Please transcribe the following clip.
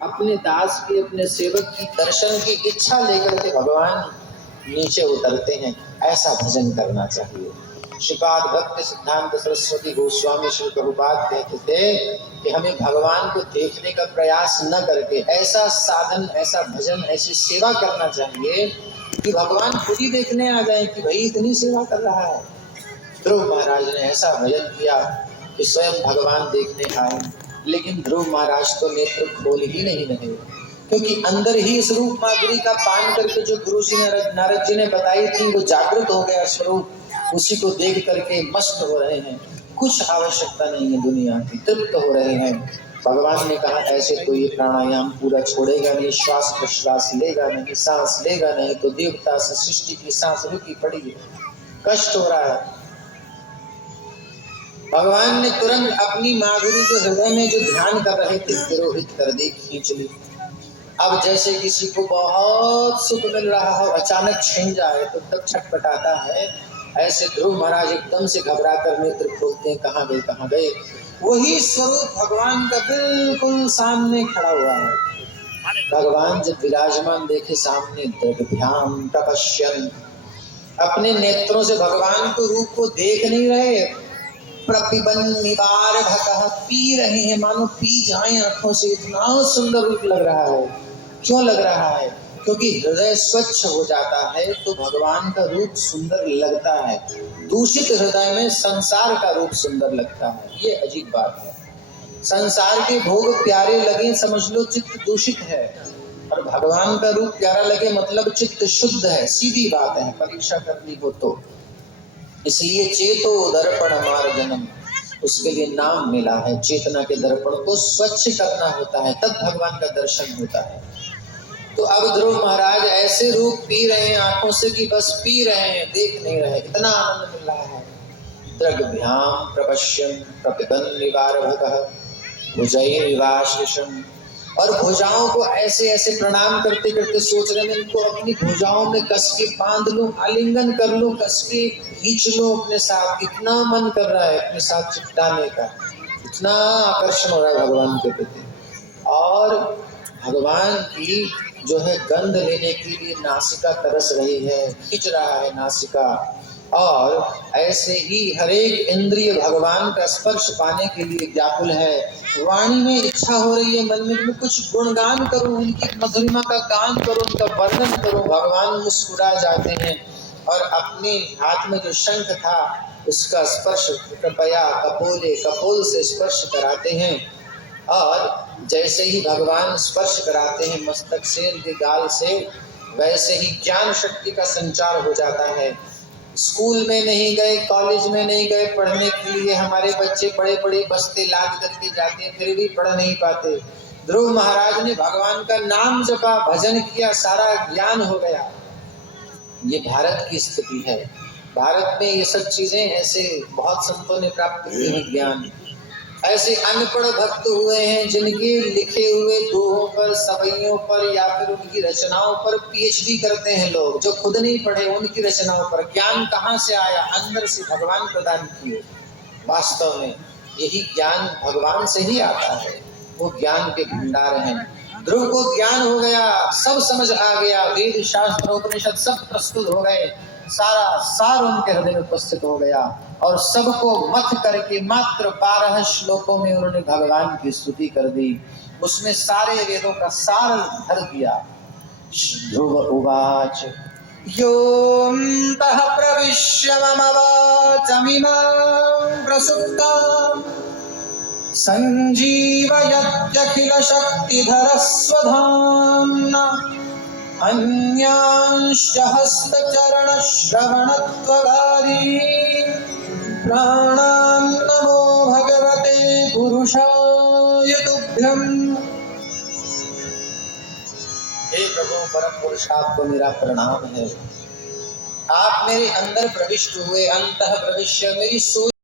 अपने दास की, अपने सेवक की दर्शन की इच्छा लेकर के भगवान नीचे उतरते हैं। ऐसा भजन करना चाहिए। श्रीपाद भक्ति सिद्धांत सरस्वती गोस्वामी श्री प्रभुपाद कहते थे कि हमें भगवान को देखने का प्रयास न करके ऐसा साधन, ऐसा भजन, ऐसी सेवा करना चाहिए कि भगवान खुद ही देखने आ जाए कि भाई इतनी सेवा कर रहा है। ध्रुव महाराज ने ऐसा भजन किया कि स्वयं भगवान देखने आए, लेकिन ध्रुव महाराज तो नेत्र खोल ही नहीं रहे, क्योंकि अंदर ही इस रूप माधुरी का पान करके जो गुरु जी ने, नारद जी ने बताई थी, वो जागृत हो गया स्वरूप, उसी को देख करके मस्त हो रहे हैं। कुछ आवश्यकता नहीं है दुनिया की, तृप्त हो रहे हैं। भगवान ने कहा ऐसे तो ये प्राणायाम पूरा छोड़ेगा नहीं, श्वास प्रश्वास लेगा नहीं, सांस लेगा नहीं तो देवता से सृष्टि की सांस रुकी पड़ी है, कष्ट हो रहा है। भगवान ने तुरंत अपनी माधुरी जो हृदय में जो ध्यान कर रहे थे तिरोहित कर दी, खींच ली। अब जैसे किसी को बहुत सुख मिल रहा हो, अचानक छिन जाए तो तब छटपटाता है, ऐसे ध्रुव महाराज एकदम से घबरा कर नेत्र खोलते हैं, कहाँ गए कहाँ गए। वही स्वरूप भगवान का बिल्कुल सामने खड़ा हुआ है। भगवान जब विराजमान देखे सामने, दृग्भ्याम प्रपश्यन्, अपने नेत्रों से भगवान को रूप को देख नहीं रहे, प्रपिबन निवार भकः, पी रहे हैं, मानो पी जाए आंखों से, इतना सुंदर रूप लग रहा है। क्यों लग रहा है? क्योंकि हृदय स्वच्छ हो जाता है तो भगवान का रूप सुंदर लगता है। दूषित हृदय में संसार का रूप सुंदर लगता है, ये अजीब बात है। संसार के भोग प्यारे लगे, समझ लो चित्त दूषित है, और भगवान का रूप प्यारा लगे मतलब चित्त शुद्ध है। सीधी बात है, परीक्षा करनी हो तो। इसलिए चेतो दर्पण मार्जनम, उसके लिए नाम मिला है। चेतना के दर्पण को स्वच्छ करना होता है, तब भगवान का दर्शन होता है। तो अब ध्रुव महाराज ऐसे रूप पी रहे हैं आंखों से कि बस पी रहे हैं, देख नहीं रहे, इतना आनंद मिल रहा है। दृग्भ्याम प्रपश्यन् प्रपिबन् निवारभकः भुजैर्विवाशिषम्, और भुजाओं को ऐसे ऐसे प्रणाम करते करते सोच रहे हैं इनको अपनी भुजाओं में कस के बांध लूं, आलिंगन कर लूं, कस के खींच लूं अपने साथ। इतना मन कर रहा है अपने साथ चिपटाने का, इतना आकर्षण हो रहा है भगवान के प्रति। और भगवान की जो है गंध लेने के लिए नासिका तरस रही है, खींच रहा है नासिका। और ऐसे ही हरेक इंद्रिय भगवान का स्पर्श पाने के लिए व्याकुल है। वाणी में इच्छा हो रही है, मन में कुछ गुणगान करूं, उनकी मधुरिमा का गान करूं, उनका वर्णन करूं। भगवान मुस्कुरा जाते हैं और अपने हाथ में जो शंख था उसका स्पर्श कृपया कपोले, कपोल से स्पर्श कराते हैं। और जैसे ही भगवान स्पर्श कराते हैं मस्तक से, उनके गाल से, वैसे ही ज्ञान शक्ति का संचार हो जाता है। स्कूल में नहीं गए, कॉलेज में नहीं गए पढ़ने के लिए, हमारे बच्चे बड़े बड़े बस्ते लाद करके जाते हैं, फिर भी पढ़ नहीं पाते। ध्रुव महाराज ने भगवान का नाम जपा, भजन किया, सारा ज्ञान हो गया। ये भारत की स्थिति है। भारत में ये सब चीजें ऐसे बहुत संतों ने प्राप्त किए हैं ज्ञान। ऐसे अनपढ़ भक्त हुए हैं जिनके लिखे हुए दोहों पर, सवैयों पर या फिर उनकी रचनाओं पर पीएचडी करते हैं लोग, जो खुद नहीं पढ़े उनकी रचनाओं पर। ज्ञान कहाँ से आया? अंदर से भगवान प्रदान किए। वास्तव में यही ज्ञान भगवान से ही आता है, वो ज्ञान के भंडार हैं। ध्रुव को ज्ञान हो गया, सब समझ आ गया, वेद शास्त्र उपनिषद सब प्रस्तुत हो गए, सारा सार उनके हृदय में उपस्थित हो गया। और सबको मथ करके मात्र 12 श्लोकों में उन्होंने भगवान की स्तुति कर दी। उसमें सारे वेदों का सार भर दिया। ध्रुव उवाच योऽन्तः प्रविश्य मम वाचमिमां प्रसुप्तां संजीवयत्यखिल शक्तिधरः स्वधाम्ना अन्यांश्च हस्तचरणश्रवणत्वगादि प्राणान् नमो भगवते पुरुषाय तुभ्यम्। हे प्रभु परम पुरुष, आपको मेरा प्रणाम है। आप मेरे अंदर प्रविष्ट हुए, अंतः प्रविश्य, मेरी सोच